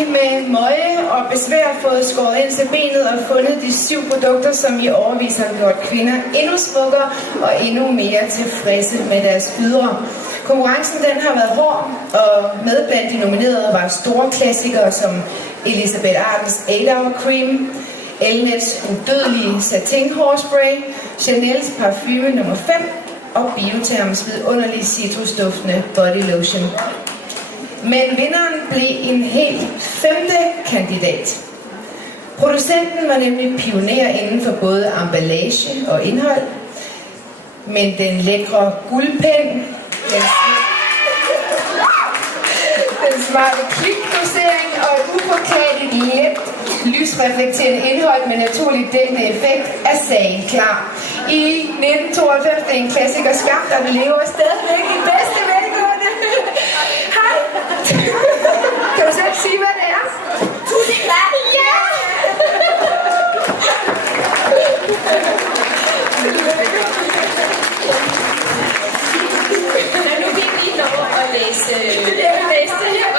I med møje og besvær fået skåret ind til benet og fundet de 7 produkter, som i årevis har gjort kvinder endnu smukkere og endnu mere tilfredse med deres ydre. Konkurrencen den har været hård, og med blandt de nominerede var store klassikere som Elisabeth Ardens 8-Hour Cream, Elnets udødelige satin hårspray, Chanels parfume nummer 5 og Bioterms vidunderlige citrusduftende body lotion. Men vinderen blev en helt 5. kandidat. Producenten var nemlig pioner inden for både emballage og indhold, men den lækre guldpen, den smarte klikdosering og et upåklageligt let lysreflekterende indhold med naturligt dækkende effekt er sagen klar. I 1992 er en klassiker skabt, og vi lever stadigvæk i bedste velgående. Hej! Kan du selv sige, hvad det er? Ja! Nu fik vi lov at læse det her.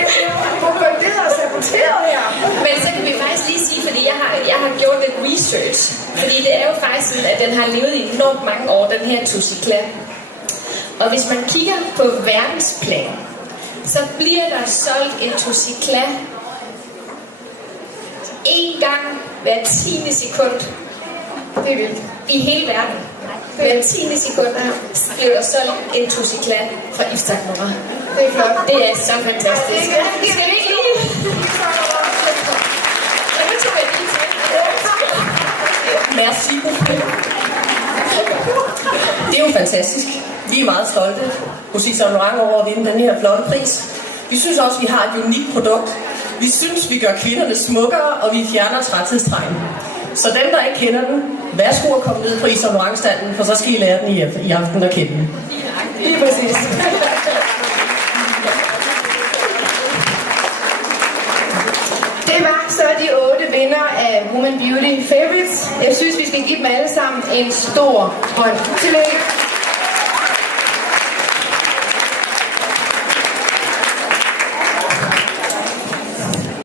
Jeg bliver bombarderet og saboteret her. Men så kan vi faktisk lige sige, fordi jeg har gjort lidt research. Fordi det er jo faktisk sådan, at den har levet i enormt mange år, den her Tusicla. Og hvis man kigger på verdensplan, så bliver der solgt en Tusicla 1 gang hver 10. sekund. Det er vildt. I hele verden. Hver 10. sekund bliver der solgt en Tusicla fra Yves Saint Laurent. Det er flot. Det er så fantastisk. Skal vi ikke lige? Ja, nu tager jeg lige til. Merci beaucoup. Det er jo fantastisk. Vi er meget stolte hos Yves Saint Laurent over at vinde den her flotte pris. Vi synes også, at vi har et unikt produkt. Vi synes, vi gør kvinderne smukkere, og vi fjerner træthedstegn. Så dem, der ikke kender den, værsgo at komme ned på Yves Saint Laurent-standen, for så skal I lære den i aften at kende den. Lige præcis. Det var så de 8 vinder af Woman Beauty Favorites. Jeg synes, vi skal give dem alle sammen en stor hånd. Tillykke.